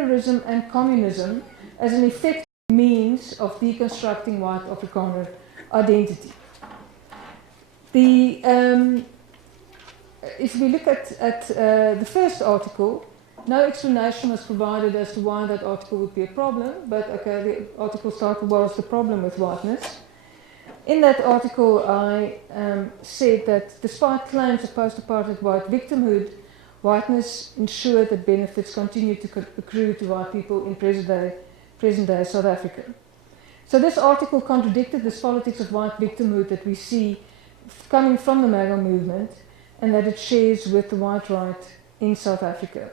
terrorism and communism as an effective means of deconstructing white Afrikaner identity. If we look at the first article, no explanation was provided as to why that article would be a problem, but okay, the article started, what was the problem with whiteness? In that article, I said that despite claims of post-apartheid white victimhood, whiteness ensured that benefits continued to accrue to white people in present-day South Africa. So this article contradicted this politics of white victimhood that we see coming from the MAGA movement and that it shares with the white right in South Africa.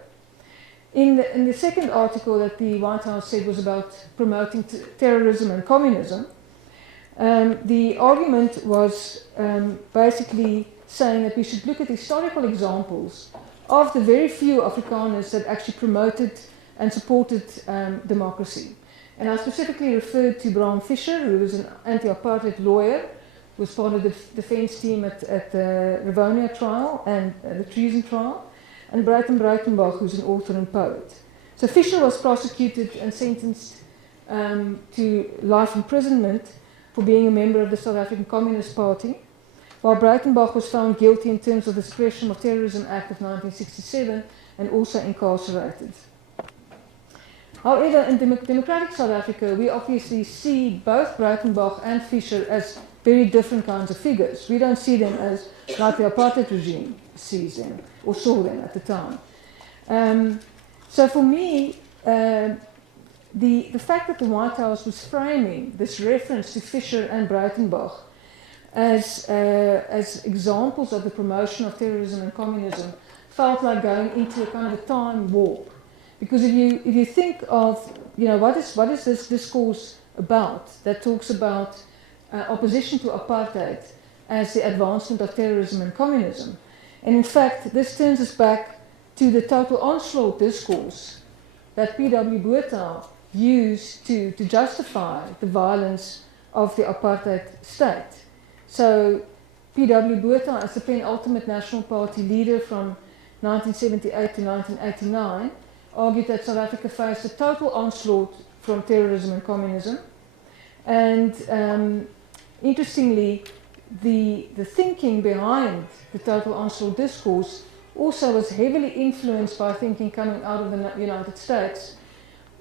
In the second article that the White House said was about promoting terrorism and communism, the argument was basically saying that we should look at historical examples of the very few Afrikaners that actually promoted and supported democracy. And I specifically referred to Bram Fischer, who was an anti-apartheid lawyer, who was part of the defense team at the Rivonia trial and the treason trial, and Bruiten Bruitenbach, who's an author and poet. So Fischer was prosecuted and sentenced to life imprisonment for being a member of the South African Communist Party, while Bruitenbach was found guilty in terms of the Suppression of Terrorism Act of 1967 and also incarcerated. However, in democratic South Africa, we obviously see both Bruitenbach and Fischer as very different kinds of figures. We don't see them as like the apartheid regime sees them or saw them at the time. So for me, the fact that the White House was framing this reference to Fischer and Bruitenbach as examples of the promotion of terrorism and communism felt like going into a kind of a time warp. Because if you think of, what is this discourse about that talks about opposition to apartheid as the advancement of terrorism and communism. And in fact, this turns us back to the total onslaught discourse that P.W. Botha used to justify the violence of the apartheid state. So P.W. Botha, as the penultimate National Party leader from 1978 to 1989, argued that South Africa faced a total onslaught from terrorism and communism. And interestingly, the thinking behind the total onslaught discourse also was heavily influenced by thinking coming out of the United States,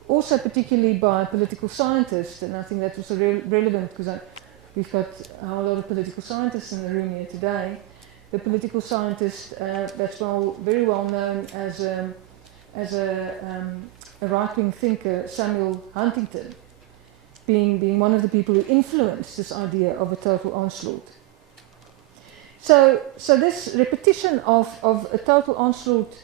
also particularly by political scientists, and I think that was relevant because we've got a whole lot of political scientists in the room here today. The political scientist that's very well known as a right-wing thinker, Samuel Huntington, being one of the people who influenced this idea of a total onslaught. So this repetition of a total onslaught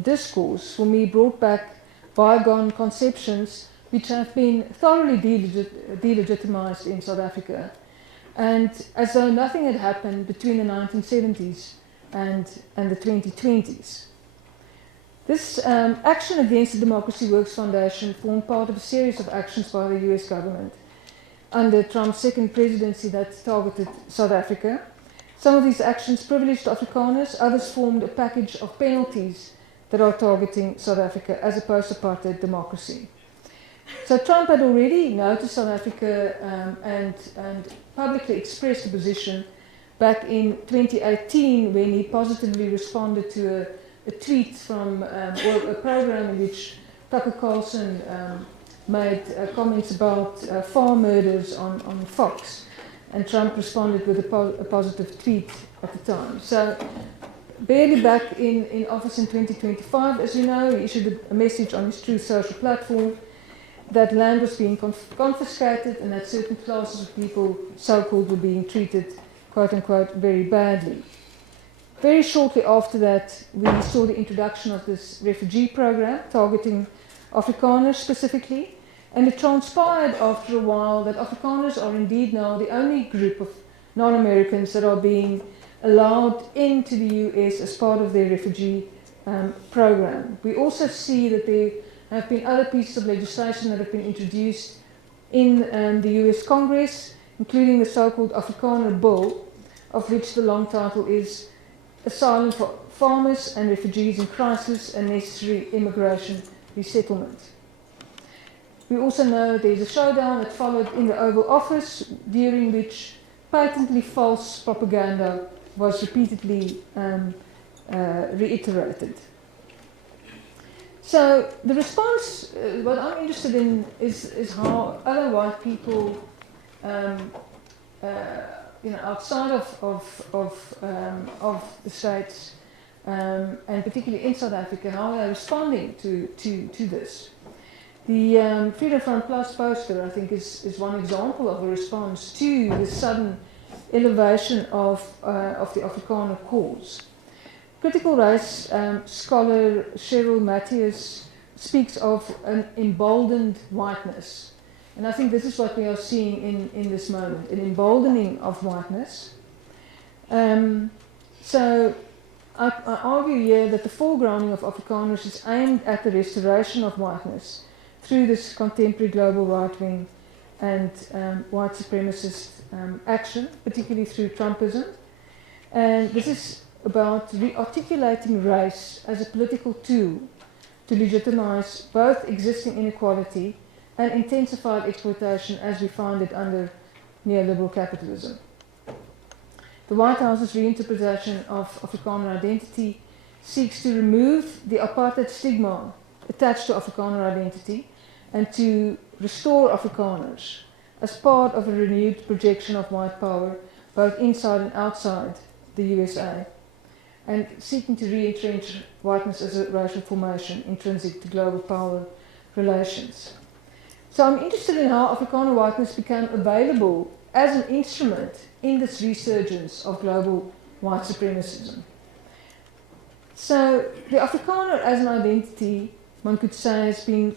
discourse, for me, brought back bygone conceptions which have been thoroughly delegitimized in South Africa, and as though nothing had happened between the 1970s and the 2020s. This action against the Democracy Works Foundation formed part of a series of actions by the US government under Trump's second presidency that targeted South Africa. Some of these actions privileged Afrikaners, others formed a package of penalties that are targeting South Africa as a post-apartheid democracy. So Trump had already noticed South Africa and publicly expressed a position back in 2018 when he positively responded to a tweet from or a program in which Tucker Carlson made comments about farm murders on Fox, and Trump responded with a positive tweet at the time. So barely back in office in 2025, as you know, he issued a message on his Truth Social platform that land was being confiscated and that certain classes of people, so-called, were being treated, quote-unquote, very badly. Very shortly after that, we saw the introduction of this refugee program targeting Afrikaners specifically, and it transpired after a while that Afrikaners are indeed now the only group of non-Americans that are being allowed into the US as part of their refugee program. We also see that there have been other pieces of legislation that have been introduced in the US Congress, including the so-called Afrikaner Bill, of which the long title is Asylum for Farmers and Refugees in Crisis and Necessary Immigration resettlement. We also know there's a showdown that followed in the Oval Office, during which patently false propaganda was repeatedly reiterated. So the response, what I'm interested in, is how other white people, outside of the States, and particularly in South Africa, how they're responding to this. The Freedom Front Plus poster, I think, is one example of a response to the sudden elevation of the Afrikaner cause. Critical race scholar Cheryl Matthews speaks of an emboldened whiteness. And I think this is what we are seeing in this moment, an emboldening of whiteness. So I argue here that the foregrounding of Afrikaners is aimed at the restoration of whiteness through this contemporary global right-wing and white supremacist action, particularly through Trumpism. And this is about re-articulating race as a political tool to legitimize both existing inequality and intensified exploitation as we find it under neoliberal capitalism. The White House's reinterpretation of Afrikaner identity seeks to remove the apartheid stigma attached to Afrikaner identity and to restore Afrikaners as part of a renewed projection of white power both inside and outside the USA, and seeking to re-entrench whiteness as a racial formation intrinsic to global power relations. So I'm interested in how Afrikaner whiteness became available as an instrument in this resurgence of global white supremacism. So the Afrikaner as an identity, one could say, has been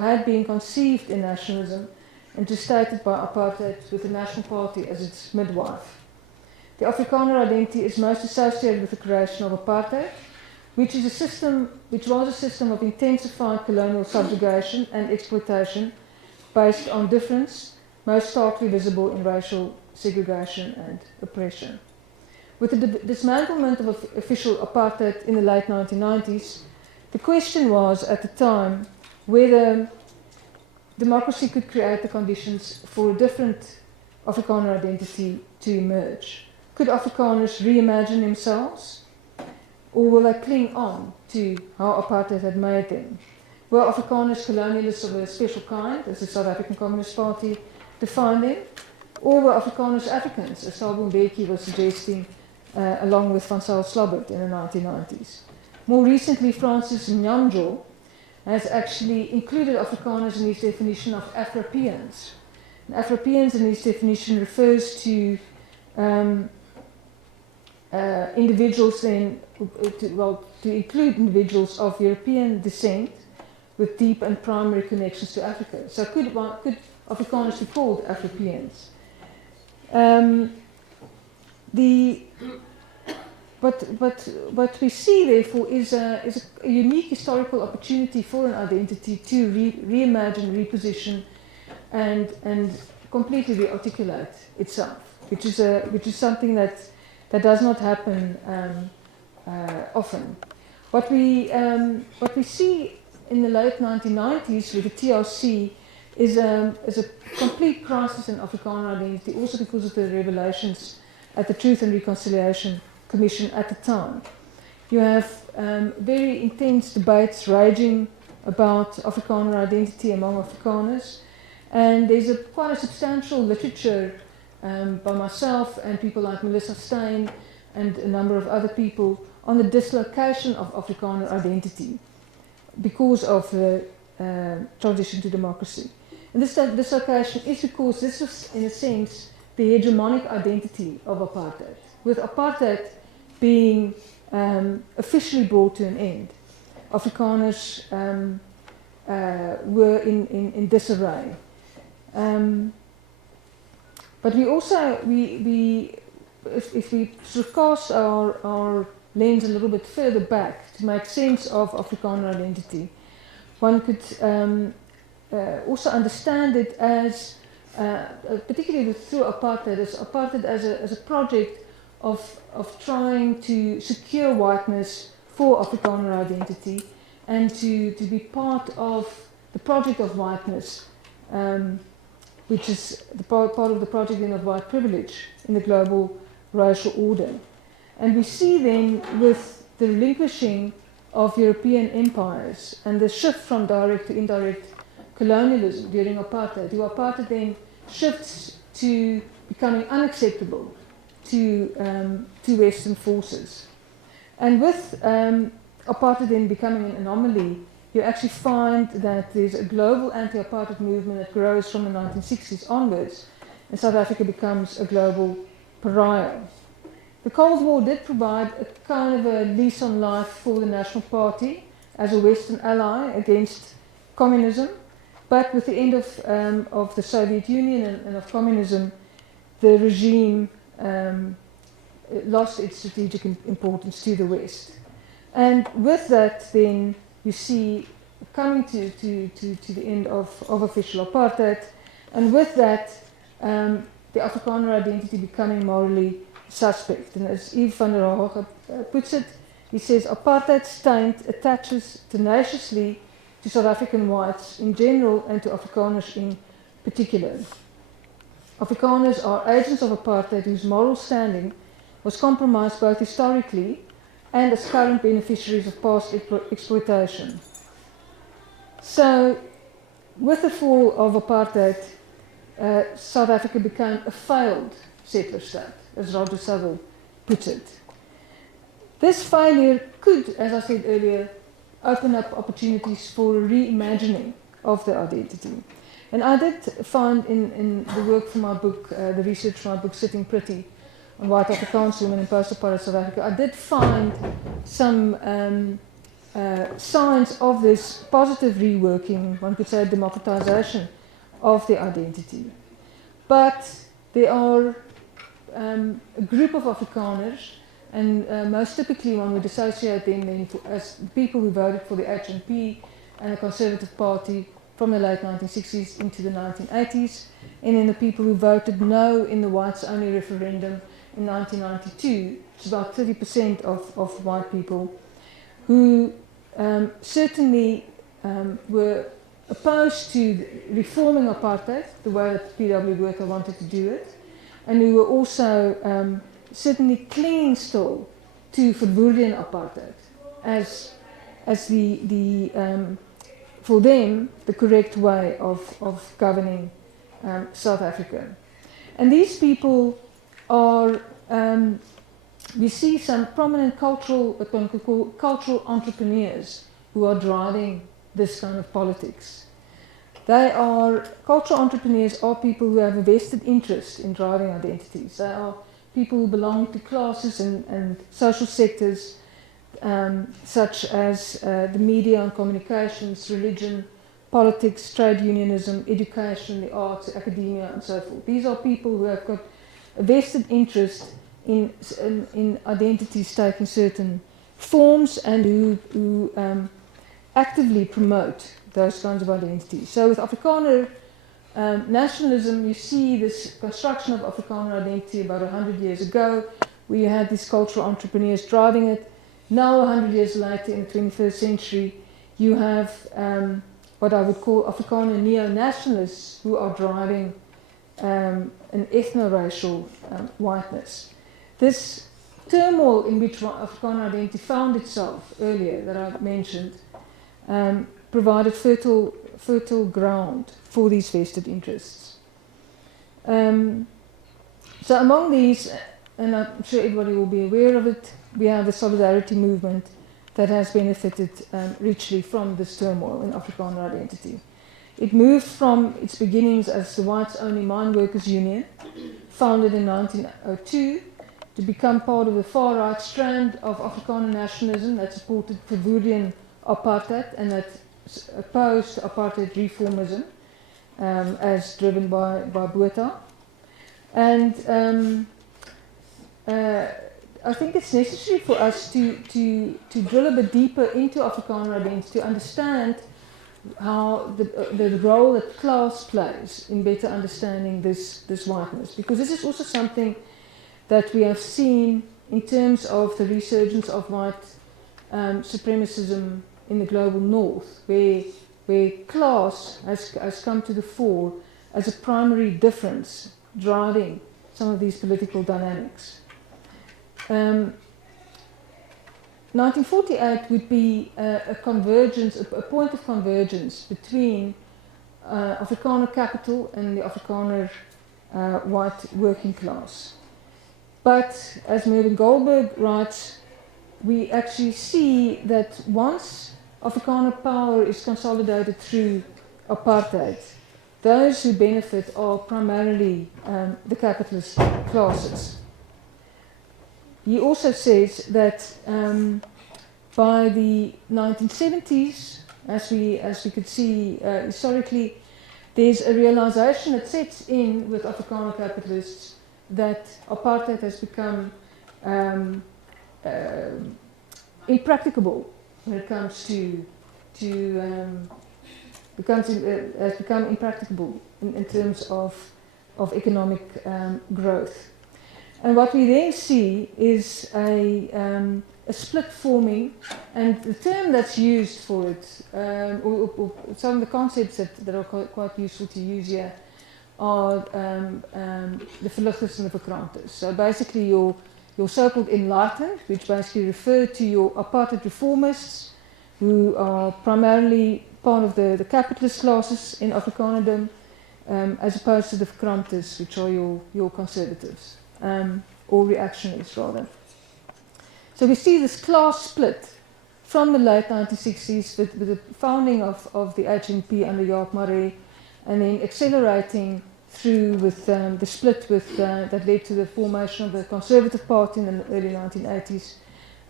had been conceived in nationalism and gestated by apartheid, with the National Party as its midwife. The Afrikaner identity is most associated with the creation of apartheid, which was a system of intensified colonial subjugation and exploitation based on difference, most starkly visible in racial segregation and oppression. With the dismantlement of official apartheid in the late 1990s, the question was at the time whether democracy could create the conditions for a different Afrikaner identity to emerge. Could Afrikaners reimagine themselves, or will they cling on to how apartheid had made them? Were Afrikaners colonialists of a special kind, as the South African Communist Party defined them, or were Afrikaners Africans, as Thabo Mbeki was suggesting, along with Van Zyl Slabbert in the 1990s? More recently, Francis Nyanjo has actually included Afrikaners in his definition of Afropeans. And Afropeans in his definition refers to individuals to include individuals of European descent with deep and primary connections to Africa. So could Afrikaners be called Afropeans? What we see, therefore, is a unique historical opportunity for an identity to reimagine, reposition, and completely rearticulate itself, which is something that does not happen often. What we see in the late 1990s with the TRC is a complete crisis in Afrikaner identity, also because of the revelations at the Truth and Reconciliation Commission at the time. You have very intense debates raging about Afrikaner identity among Afrikaners, and there's quite a substantial literature by myself and people like Melissa Stein and a number of other people on the dislocation of Afrikaner identity because of the transition to democracy. And this dislocation is because this was, in a sense, the hegemonic identity of apartheid, with apartheid being officially brought to an end. Afrikaners were in disarray. But we also, if we sort of cast our lens a little bit further back to make sense of Afrikaner identity, one could also understand it as, particularly through apartheid, as a project of trying to secure whiteness for Afrikaner identity and to be part of the project of whiteness, which is the part of the project of white privilege in the global racial order. And we see then with the relinquishing of European empires and the shift from direct to indirect colonialism during apartheid, the apartheid then shifts to becoming unacceptable to Western forces. And with apartheid then becoming an anomaly, you actually find that there's a global anti-apartheid movement that grows from the 1960s onwards, and South Africa becomes a global pariah. The Cold War did provide a kind of a lease on life for the National Party as a Western ally against communism, but with the end of the Soviet Union and of communism, the regime lost its strategic importance to the West. And with that, then, you see coming to the end of official apartheid, and with that, the Afrikaner identity becoming morally suspect. And as Yves van der Haag puts it, he says, apartheid's taint attaches tenaciously to South African whites in general and to Afrikaners in particular. Afrikaners are agents of apartheid whose moral standing was compromised both historically and as current beneficiaries of past exploitation. So, with the fall of apartheid, South Africa became a failed settler state, as Roger Saville puts it. This failure could, as I said earlier, open up opportunities for a reimagining of the identity. And I did find in the work for my book, the research for my book, Sitting Pretty, on white Afrikaans women in post-apartheid South Africa, I did find some signs of this positive reworking, one could say democratization of the identity. But there are a group of Afrikaners, and most typically one would associate them then as people who voted for the HNP and the Conservative Party from the late 1960s into the 1980s, and then the people who voted no in the whites-only referendum in 1992, it's about 30% of white people, who certainly were opposed to reforming apartheid the way that P.W. Botha wanted to do it, and who were also certainly clinging still to Verwoerdian apartheid as the for them the correct way of governing South Africa. And these people are, we see some prominent cultural, what one could call cultural entrepreneurs who are driving this kind of politics. They are, cultural entrepreneurs are people who have a vested interest in driving identities. They are people who belong to classes and social sectors such as the media and communications, religion, politics, trade unionism, education, the arts, academia, and so forth. These are people who have got a vested interest in identities taking certain forms and who actively promote those kinds of identities. So with Afrikaner nationalism, you see this construction of Afrikaner identity about 100 years ago, where you had these cultural entrepreneurs driving it. Now, 100 years later, in the 21st century, you have what I would call Afrikaner neo-nationalists who are driving an ethno-racial whiteness. This turmoil in which Afrikaner identity found itself earlier, that I mentioned, provided fertile ground for these vested interests. So among these, and I'm sure everybody will be aware of it, we have the solidarity movement that has benefited richly from this turmoil in Afrikaner identity. It moved from its beginnings as the whites-only mine workers union, founded in 1902, to become part of the far-right strand of Afrikaner nationalism that supported Verwoerdian apartheid and that opposed apartheid reformism as driven by Botha. And I think it's necessary for us to drill a bit deeper into Afrikaner identity to understand how the role that class plays in better understanding this whiteness. Because this is also something that we have seen in terms of the resurgence of white supremacism in the global north, where class has come to the fore as a primary difference driving some of these political dynamics. 1948 would be a convergence, a point of convergence between Afrikaner capital and the Afrikaner white working class. But as Mervyn Goldberg writes, we actually see that once Afrikaner power is consolidated through apartheid, those who benefit are primarily the capitalist classes. He also says that by the 1970s, as we could see historically, there's a realization that sets in with Afrikaner capitalists that apartheid has become impracticable when it comes has become impracticable in terms of economic growth. And what we then see is a split forming, and the term that's used for it, or some of the concepts that are quite useful to use here, are the verligters and the verkranters. So basically your so-called enlightened, which basically refer to your apartheid reformists, who are primarily part of the capitalist classes in Afrikanerdom, as opposed to the verkranters, which are your conservatives. Or reactionaries rather. So we see this class split from the late 1960s with the founding of the HNP under Jaap Marais, and then accelerating through with the split that led to the formation of the Conservative Party in the early 1980s,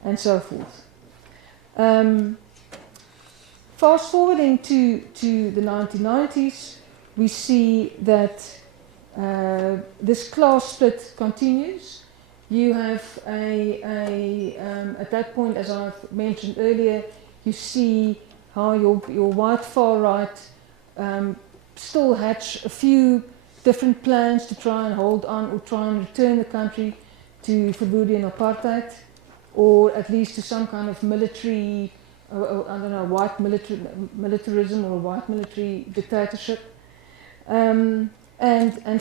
and so forth. Fast forwarding to the 1990s, we see that this class split continues. You have at that point, as I've mentioned earlier, you see how your white far right still hatch a few different plans to try and hold on or try and return the country to Verwoerdian apartheid, or at least to some kind of military, I don't know, white militarism or white military dictatorship, and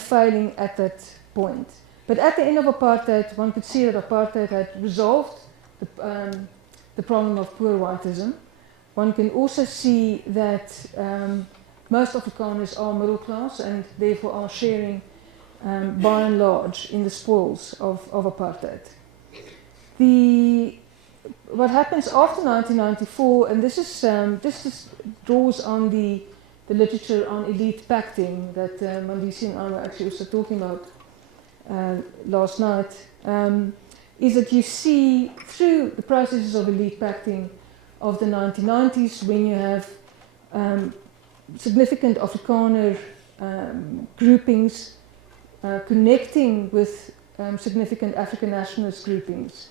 failing at that point. But at the end of apartheid, one could see that apartheid had resolved the problem of poor whiteism. One can also see that most Afrikaners are middle class and therefore are sharing, by and large, in the spoils of apartheid. What happens after 1994, and this just draws on the literature on elite pacting that Mandisi and I were actually also talking about last night, is that you see through the processes of elite pacting of the 1990s, when you have significant Afrikaner groupings connecting with significant African nationalist groupings,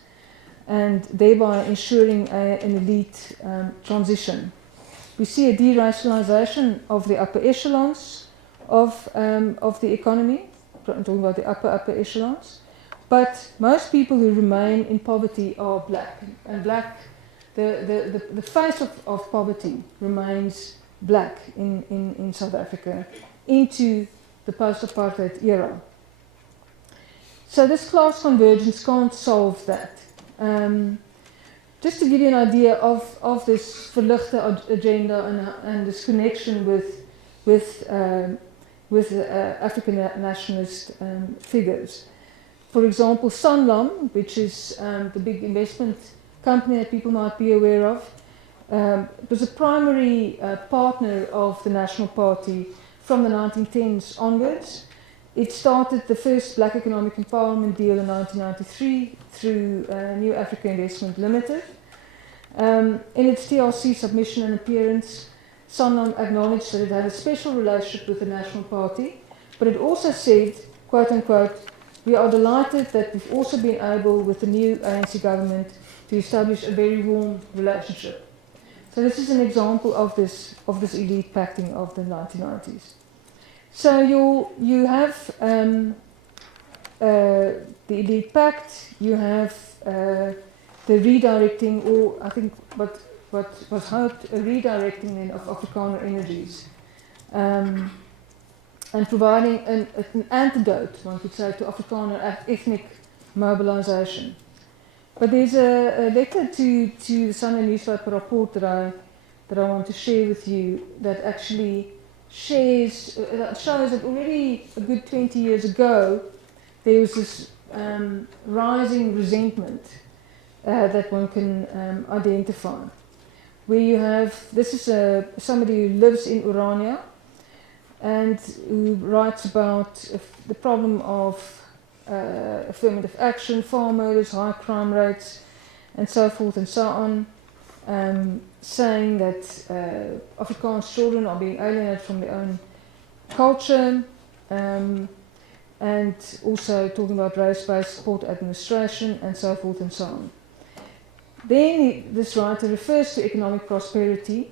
and thereby ensuring an elite transition. We see a deracialization of the upper echelons of the economy. I'm talking about the upper echelons, but most people who remain in poverty are black, and black, the face of poverty remains black in South Africa into the post-apartheid era. So this class convergence can't solve that. Just to give you an idea of this verlichte agenda and this connection with African nationalist figures. For example, Sanlam, which is the big investment company that people might be aware of, was a primary partner of the National Party from the 1910s onwards. It started the first black economic empowerment deal in 1993 through New Africa Investment Limited. In its TRC submission and appearance, Sanlam acknowledged that it had a special relationship with the National Party, but it also said, quote unquote, "We are delighted that we've also been able with the new ANC government to establish a very warm relationship." So this is an example of this elite pacting of the 1990s. So you have the elite pact, you have the redirecting, or I think what what was hoped a redirecting then of Afrikaner energies, and providing an antidote, one could say, to Afrikaner ethnic mobilization. But there's a letter to the Sunday newspaper report that I want to share with you that actually shows that already a good 20 years ago there was this rising resentment that one can identify. Where you have, this is somebody who lives in Orania and who writes about the problem of affirmative action, farm murders, high crime rates, and so forth and so on, saying that Afrikaans children are being alienated from their own culture, and also talking about race-based support administration, and so forth and so on. Then this writer refers to economic prosperity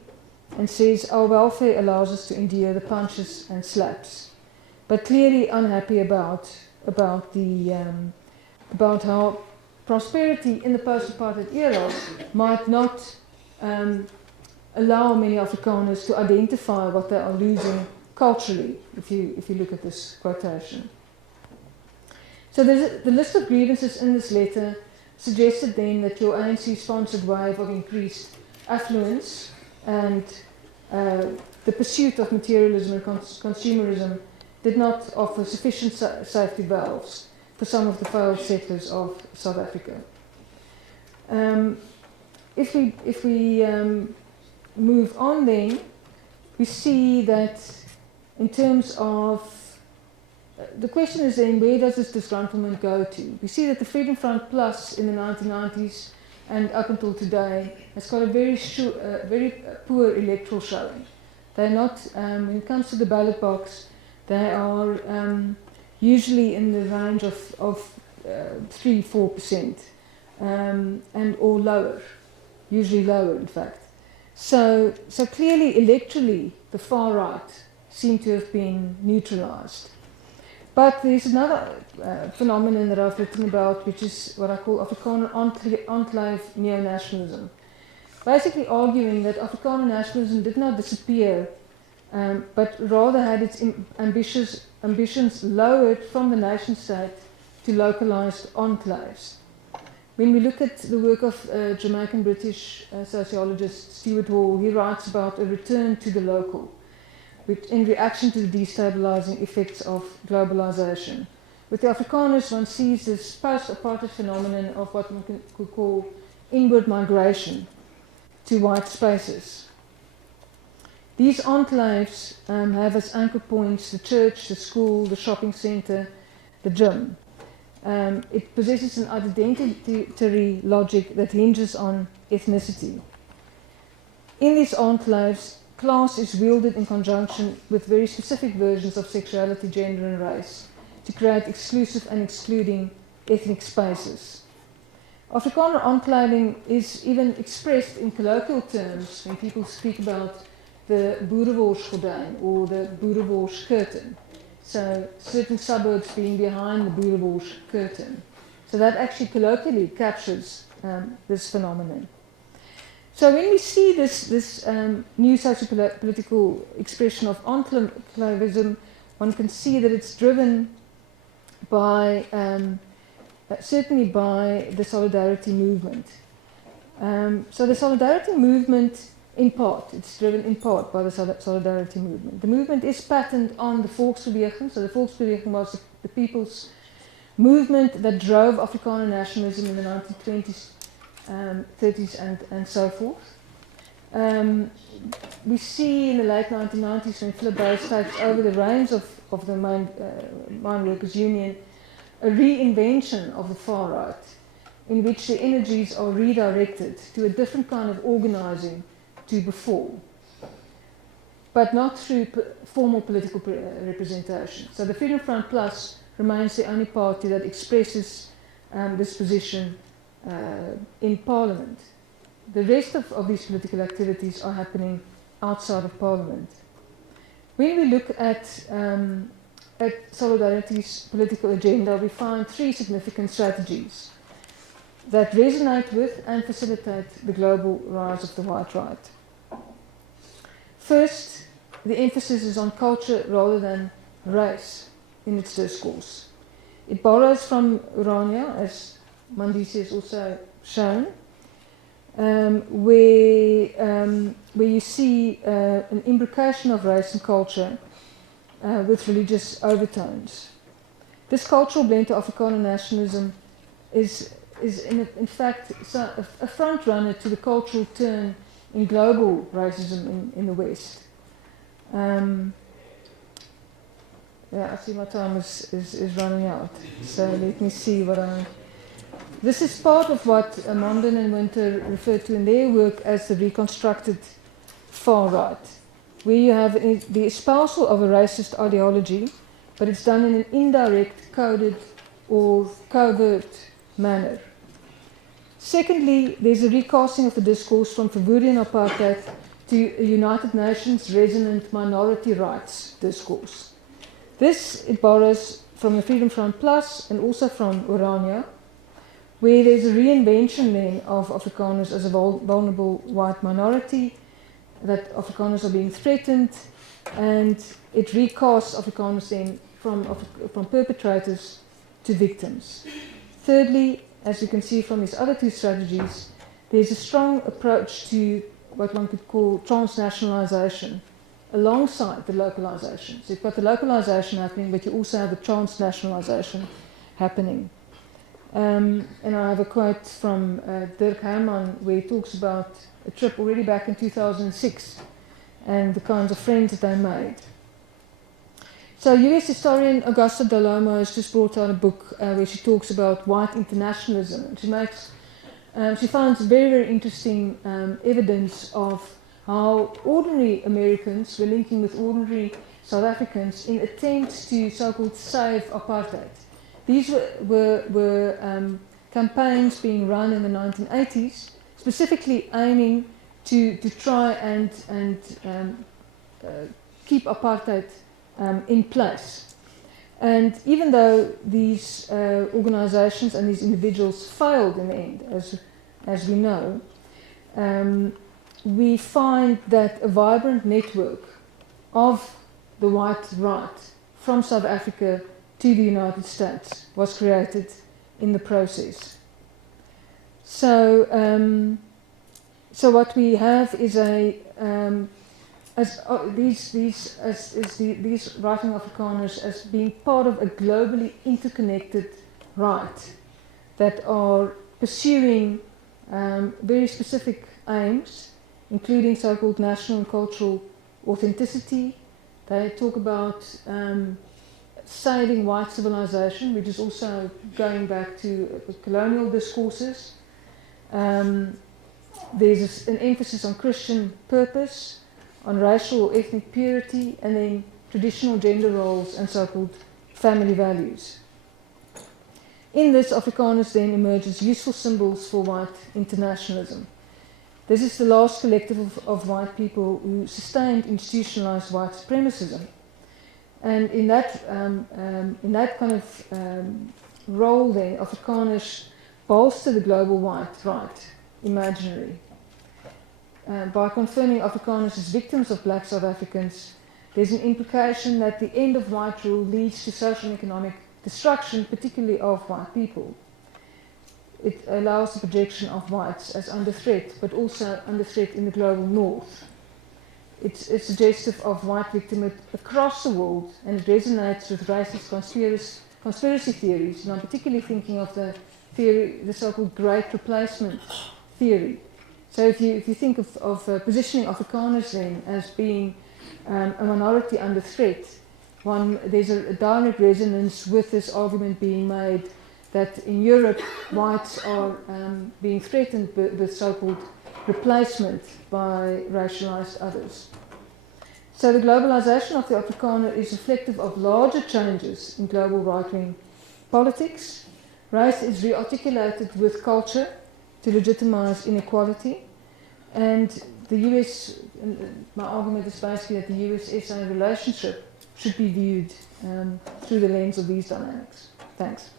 and says our welfare allows us to endure the punches and slaps, but clearly unhappy about how prosperity in the post-apartheid era might not allow many Afrikaners to identify what they are losing culturally, if you look at this quotation. So the list of grievances in this letter suggested then that your ANC-sponsored wave of increased affluence and the pursuit of materialism and consumerism did not offer sufficient safety valves for some of the failed settlers of South Africa. If we move on then, we see that in terms of the question is then, where does this disgruntlement go to? We see that the Freedom Front Plus in the 1990s and up until today has got a very poor electoral showing. They're not, when it comes to the ballot box, they are usually in the range of 3-4%, and or lower, usually lower in fact. So clearly electorally the far right seem to have been neutralized. But there's another phenomenon that I've written about, which is what I call Afrikaner enclave neo-nationalism. Basically arguing that Afrikaner nationalism did not disappear, but rather had its ambitions lowered from the nation state to localized enclaves. When we look at the work of Jamaican British sociologist Stuart Hall, he writes about a return to the local, which in reaction to the destabilizing effects of globalization. With the Afrikaners, one sees this post-apartheid phenomenon of what one could call inward migration to white spaces. These enclaves have as anchor points the church, the school, the shopping center, the gym. It possesses an identitary logic that hinges on ethnicity. In these enclaves, class is wielded in conjunction with very specific versions of sexuality, gender and race to create exclusive and excluding ethnic spaces. Afrikaner enclaving is even expressed in colloquial terms when people speak about the Boereworsgordijn or the Boerewors curtain. So certain suburbs being behind the Boerewors curtain. So that actually colloquially captures this phenomenon. So when we see this new socio-political expression of enclavism, one can see that it's driven by, certainly by the solidarity movement. So the solidarity movement, in part, it's driven in part by the solidarity movement. The movement is patterned on the Volksbeweging. So the Volksbeweging was the people's movement that drove Afrikaner nationalism in the 1920s. 30s and so forth. We see in the late 1990s when Philip Buys takes over the reins of the Mine Workers Union, a reinvention of the far right in which the energies are redirected to a different kind of organizing to before, but not through formal political representation. So the Freedom Front Plus remains the only party that expresses this position in Parliament. The rest of these political activities are happening outside of Parliament. When we look at Solidarity's political agenda, we find three significant strategies. that resonate with and facilitate the global rise of the white right. First, the emphasis is on culture rather than race in its discourse. It borrows from Urania, as Mandisi has also shown, where you see an imbrication of race and culture with religious overtones. This cultural blend to Afrikaner nationalism is in fact a front runner to the cultural turn in global racism in the West. Yeah, I see my time is running out, so let me see what I... This is part of what Mondin and Winter refer to in their work as the reconstructed far right, where you have the espousal of a racist ideology, but it's done in an indirect, coded or covert manner. Secondly, there's a recasting of the discourse from Verwoerdian apartheid to a United Nations resonant minority rights discourse. This it borrows from the Freedom Front Plus and also from Urania, where there's a reinvention then of Afrikaners as a vulnerable white minority, that Afrikaners are being threatened, and it recasts Afrikaners then from perpetrators to victims. Thirdly, as you can see from these other two strategies, there's a strong approach to what one could call transnationalization alongside the localization. So you've got the localization happening, but you also have the transnationalization happening. And I have a quote from Dirk Herman where he talks about a trip already back in 2006 and the kinds of friends that they made. So US historian Augusta Dalomo has just brought out a book where she talks about white internationalism. She finds very, very interesting evidence of how ordinary Americans were linking with ordinary South Africans in attempts to so-called save apartheid. These were campaigns being run in the 1980s, specifically aiming to try and keep apartheid in place. And even though these organizations and these individuals failed in the end, as we know, we find that a vibrant network of the white right from South Africa to the United States was created in the process. So what we have is these writing Afrikaners as being part of a globally interconnected right that are pursuing very specific aims, including so-called national and cultural authenticity. They talk about saving white civilization, which is also going back to colonial discourses. There's an emphasis on Christian purpose, on racial or ethnic purity, and then traditional gender roles and so-called family values. In this, Afrikaners then emerge as useful symbols for white internationalism. This is the last collective of white people who sustained institutionalized white supremacism. And in that kind of role then, Afrikaners bolster the global white right imaginary. By confirming Afrikaners as victims of black South Africans, there's an implication that the end of white rule leads to social and economic destruction, particularly of white people. It allows the projection of whites as under threat, but also under threat in the global north. It's suggestive of white victimhood across the world, and it resonates with racist conspiracy theories. And I'm particularly thinking of the theory, the so-called Great Replacement theory. So if you think of positioning Afrikaners then as being a minority under threat, there's a direct resonance with this argument being made that in Europe whites are being threatened with so-called replacement by racialized others. So the globalization of the Afrikaner is reflective of larger changes in global right-wing politics. Race is rearticulated with culture to legitimize inequality. And the US, my argument is basically that the US-SA relationship should be viewed through the lens of these dynamics. Thanks.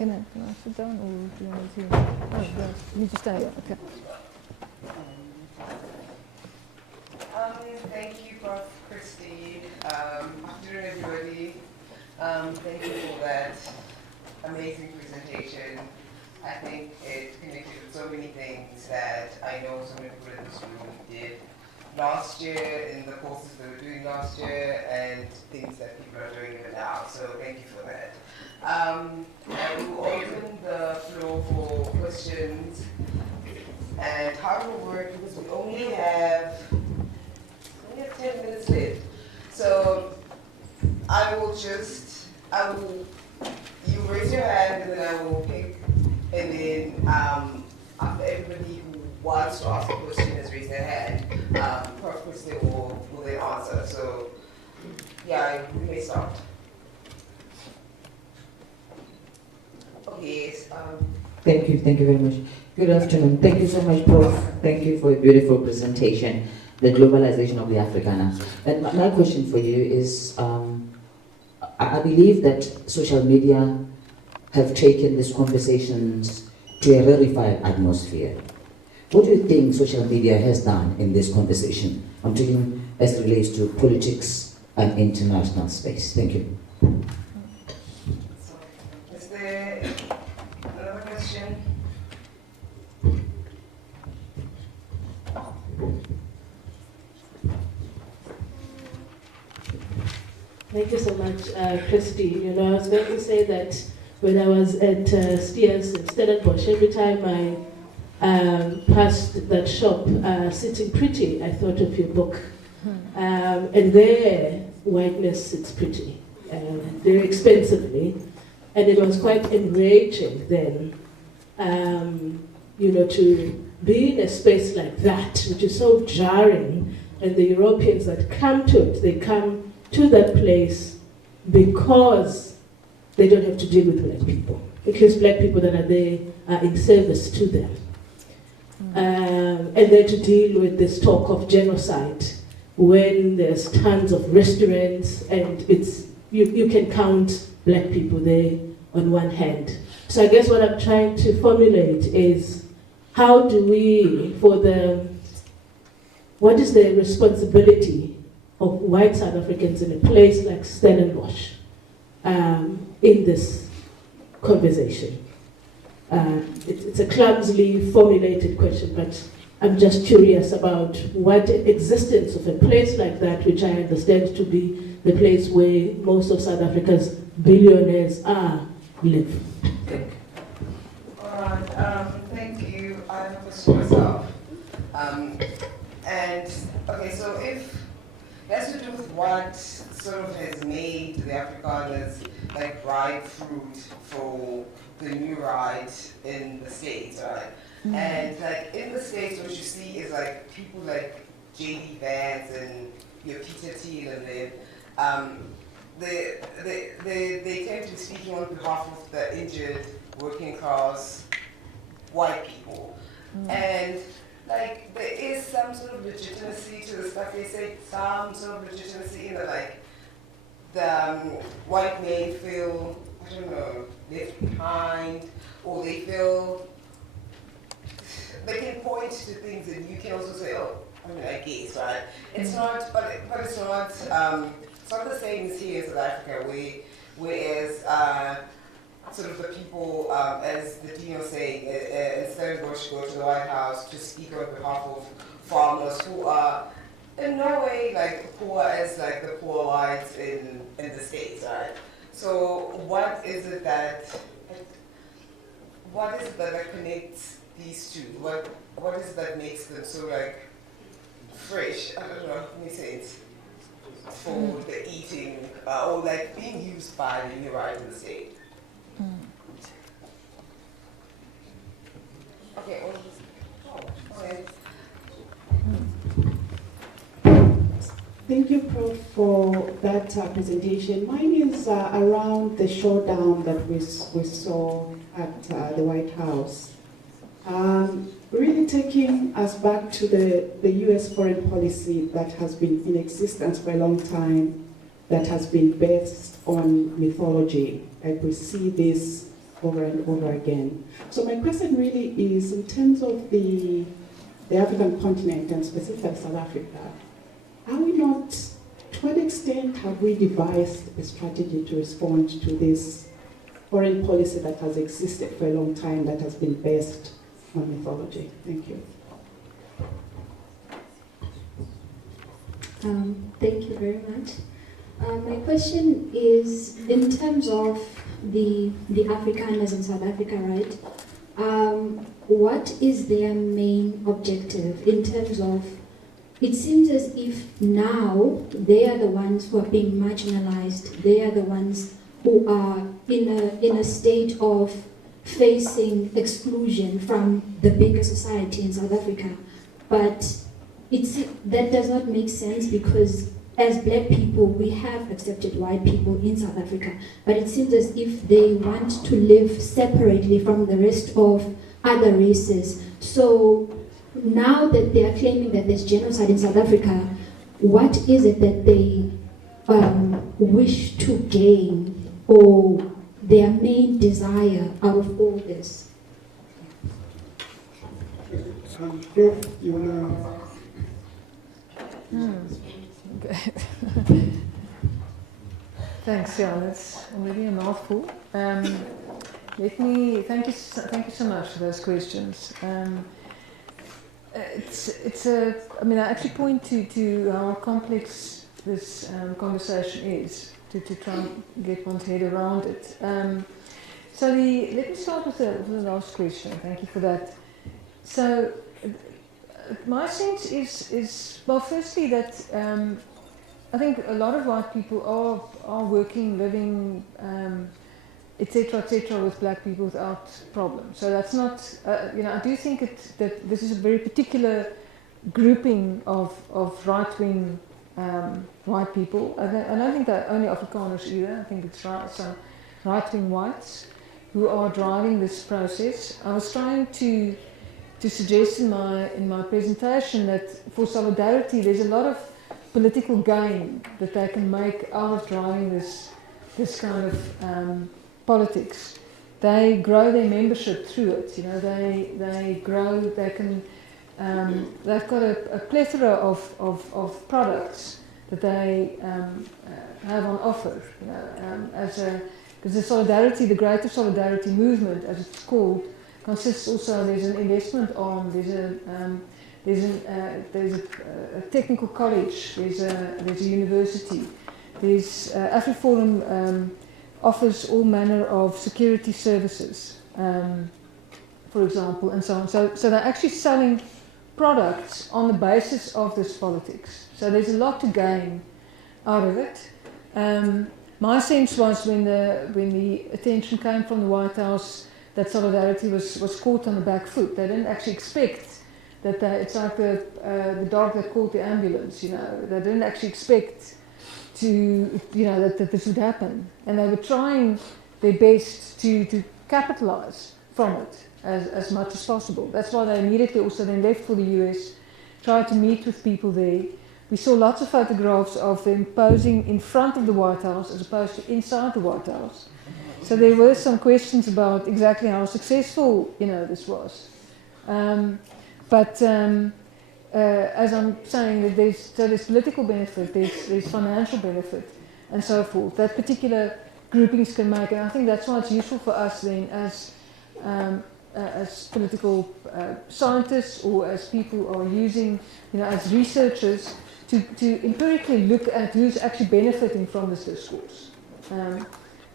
Can I sit down or do you want to? Oh, yes. You need to stay. Okay. Thank you, Prof. Christie. Afternoon, everybody. Thank you for that amazing presentation. I think it connected with so many things that I know so many people in this room did last year in the courses they were doing last year and things that people are doing even now. So thank you for that. I will open the floor for questions. And how it will work, because we only have 10 minutes left. So you raise your hand and then I will pick, and then after everybody who wants to ask a question has raised their hand, Prof. Christie will then answer. So yeah, we may start. Okay, yes. Thank you very much. Good afternoon. Thank you so much, Prof. Thank you for a beautiful presentation, the globalization of the Africana. And my question for you is, I believe that social media have taken these conversations to a rarefied atmosphere. What do you think social media has done in this conversation? I'm talking as it relates to politics and international space. Thank you. Is there another question? Thank you so much, Christy. You know, I was going to say that when I was at Steers in Stellenbosch, every time I passed that shop, Sitting Pretty, I thought of your book. And there, whiteness sits pretty, very expensively. And it was quite enraging then, you know, to be in a space like that, which is so jarring. And the Europeans that come to it, they come to that place because they don't have to deal with black people, because black people that are there are in service to them. And then to deal with this talk of genocide when there's tons of restaurants and it's you can count black people there on one hand. So I guess what I'm trying to formulate is, how do we, what is the responsibility of white South Africans in a place like Stellenbosch in this conversation? It's a clumsily formulated question, but I'm just curious about what existence of a place like that, which I understand to be the place where most of South Africa's billionaires live. All right, thank you. I have a question myself. Okay, so if it has to do with what sort of has made the Afrikaners like ripe fruit for the new right in the States, right? Mm-hmm. And like in the States, what you see is like people like J.D. Vance and Peter Thiel, and they tend to be speaking on behalf of the injured working class white people. Mm-hmm. And like there is some sort of legitimacy to the stuff they say, some sort of legitimacy in the white men feel, I don't know, left behind, or they feel they can point to things and you can also say, oh, I mean, I guess, right? It's not, but it's not the same as here in South Africa, whereas sort of the people, as the dean was saying, in Stellenbosch go to the White House to speak on behalf of farmers who are in no way like poor as like the poor whites in the States, right? So what is it that connects these two? What is it that makes them so like fresh? I don't know, makes sense for the eating or like being used by the new right in the state. Okay. Okay. Thank you, Prof, for that presentation. Mine is around the showdown that we saw at the White House. Really taking us back to the US foreign policy that has been in existence for a long time, that has been based on mythology. Like we see this over and over again. So my question really is, in terms of the African continent and specifically South Africa, are we not, to what extent have we devised a strategy to respond to this foreign policy that has existed for a long time, that has been based on mythology? Thank you. Thank you very much. My question is, in terms of the Afrikaners in South Africa, right? What is their main objective in terms of? It seems as if now they are the ones who are being marginalized. They are the ones who are in a state of facing exclusion from the bigger society in South Africa, but that does not make sense, because as black people, we have accepted white people in South Africa, but it seems as if they want to live separately from the rest of other races. So now that they are claiming that there's genocide in South Africa, what is it that they wish to gain, or their main desire out of all this? Prof, you wanna? Okay. Thanks. Yeah, that's already a mouthful. Thank you so much for those questions. I mean, I actually point to how complex this conversation is to try and get one's head around it. Let me start with the last question. Thank you for that. So, my sense is well, firstly that I think a lot of white people are working, living, etc., with black people without problem. So that's not, I do think that this is a very particular grouping of right-wing white people. I don't think they're only Afrikaners either. I think it's some right-wing whites who are driving this process. I was trying to suggest in my presentation that for Solidarity there's a lot of political gain that they can make out of driving this kind of politics. They grow their membership through it. They grow. They can. They've got a plethora of products that they have on offer. Because the Solidarity, the Greater Solidarity Movement, as it's called, consists also. There's an investment arm. There's a technical college. There's a university. There's AfriForum offers all manner of security services, for example, and so on. So they're actually selling products on the basis of this politics. So there's a lot to gain out of it. My sense was when the attention came from the White House that Solidarity was caught on the back foot. They didn't actually expect that it's like the dog that called the ambulance. They didn't actually expect that this would happen, and they were trying their best to capitalize from it as much as possible. That's why they immediately also then left for the US, tried to meet with people there. We saw lots of photographs of them posing in front of the White House as opposed to inside the White House. So there were some questions about exactly how successful this was. As I'm saying, that there's political benefit, there's financial benefit, and so forth. That particular groupings can make, and I think that's why it's useful for us then, as political scientists or as people who are using, as researchers, to empirically look at who's actually benefiting from this discourse.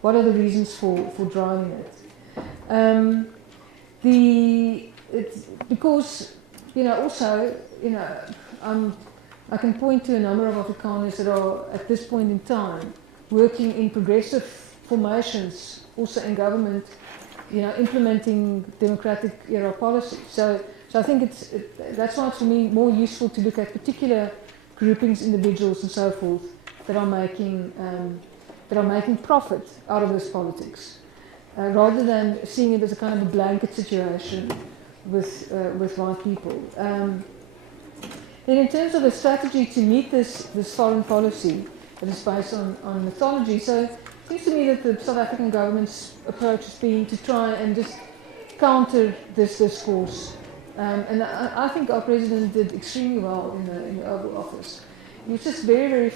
What are the reasons for driving it? Because I can point to a number of Afrikaners that are at this point in time working in progressive formations, also in government, implementing democratic era policies. So I think that's why it's for me more useful to look at particular groupings, individuals, and so forth that are making profit out of this politics, rather than seeing it as a kind of a blanket situation with white people. Then in terms of a strategy to meet this foreign policy that is based on mythology, so seems to me that the South African government's approach has been to try and just counter this discourse. And I think our president did extremely well in the Oval Office. He was just very, very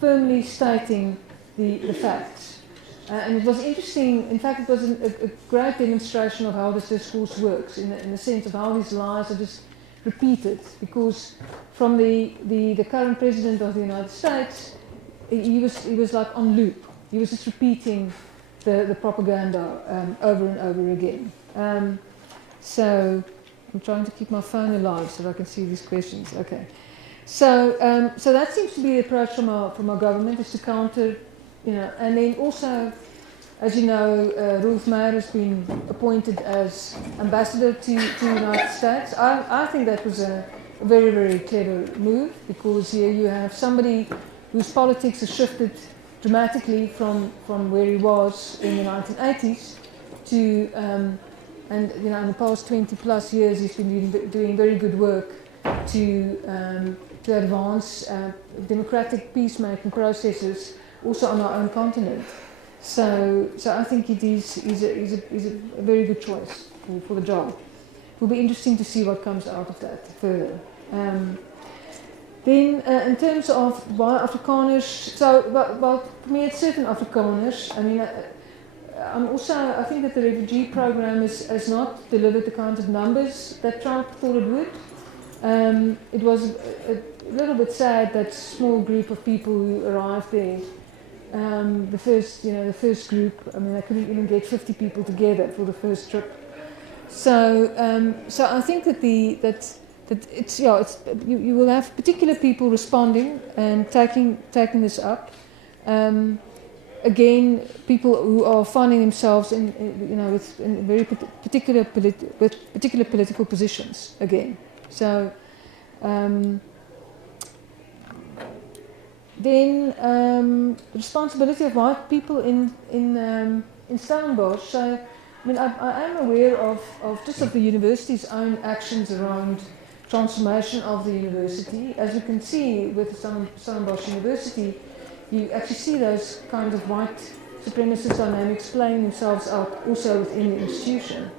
firmly stating the facts. And it was interesting, in fact, it was a great demonstration of how this discourse works, in the sense of how these lies are just repeated. Because from the current president of the United States, he was like on loop. He was just repeating the propaganda over and over again. So I'm trying to keep my phone alive so that I can see these questions. Okay. So that seems to be the approach from our government, is to counter, and then also, as you know, Ruth Meyer has been appointed as ambassador to the United States. I think that was a very, very clever move, because here you have somebody whose politics has shifted dramatically from where he was in the 1980s to, and in the past 20 plus years he's been doing very good work to advance democratic peacemaking processes also on our own continent. So I think he's a very good choice for the job. It will be interesting to see what comes out of that further. Then in terms of why Afrikaners, so well, for me it's certain Afrikaners. I mean, I think that the refugee program has not delivered the kind of numbers that Trump thought it would. It was a little bit sad, that small group of people who arrived there. The first group, I mean, I couldn't even get 50 people together for the first trip. So I think that you will have particular people responding and taking this up. Again, people who are finding themselves in very particular political positions. Again, so. Then responsibility of white people in Stellenbosch. So, I mean, I am aware of the university's own actions around transformation of the university. As you can see with Stellenbosch University, you actually see those kinds of white supremacist dynamics playing themselves out also within the institution.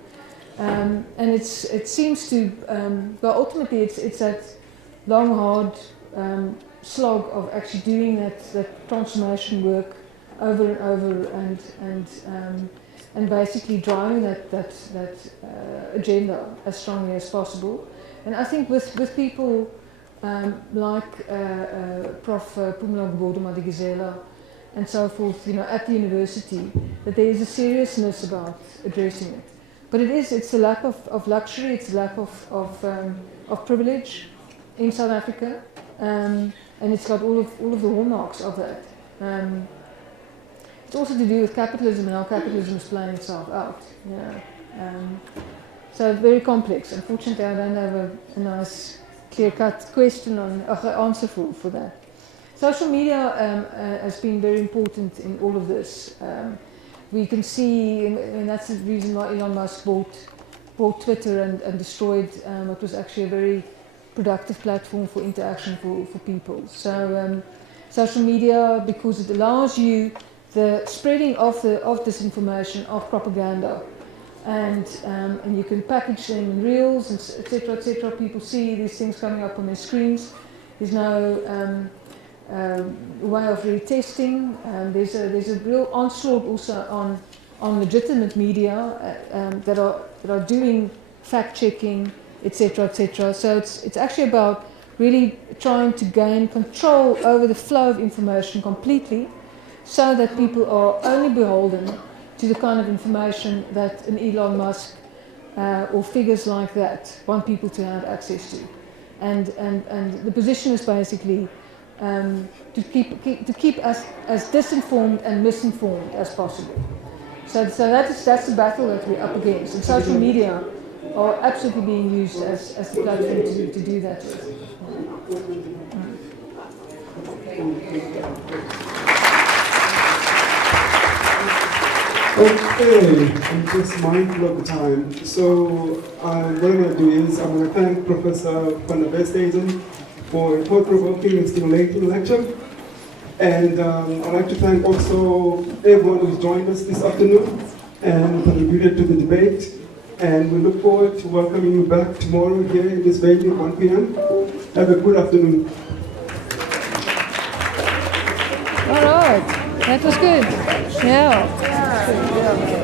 And it seems to, ultimately it's that long, hard slog of actually doing that transformation work over and over and basically driving that agenda as strongly as possible. And I think with people like Prof. Pumla Gbodo-Madikizela and so forth, at the university, that there is a seriousness about addressing it. But it's a lack of luxury, it's a lack of privilege in South Africa, and it's got all of the hallmarks of that. It's also to do with capitalism and how capitalism is playing itself out. So it's very complex. Unfortunately, I don't have a nice, clear-cut answer for that. Social media has been very important in all of this. We can see, and that's the reason why Elon Musk bought Twitter and destroyed what was actually a very productive platform for interaction for people. So social media, because it allows you the spreading of disinformation, of propaganda, and you can package them in reels, etc., etc. People see these things coming up on their screens. There's no way of retesting. There's a real onslaught also on legitimate media that are doing fact checking, etc., etc. So it's actually about really trying to gain control over the flow of information completely, so that people are only beholden to the kind of information that an Elon Musk or figures like that want people to have access to. And the position is basically to keep us as disinformed and misinformed as possible. So that's the battle that we're up against. And social media are absolutely being used as the platform to do that with. Okay, I'm just mindful of the time. So what I'm going to do is I'm going to thank Professor van der Westhuizen for a thought-provoking and stimulating lecture. And I'd like to thank also everyone who's joined us this afternoon and contributed to the debate. And we look forward to welcoming you back tomorrow here in this venue at 1 p.m. Have a good afternoon. All right, that was good. Yeah.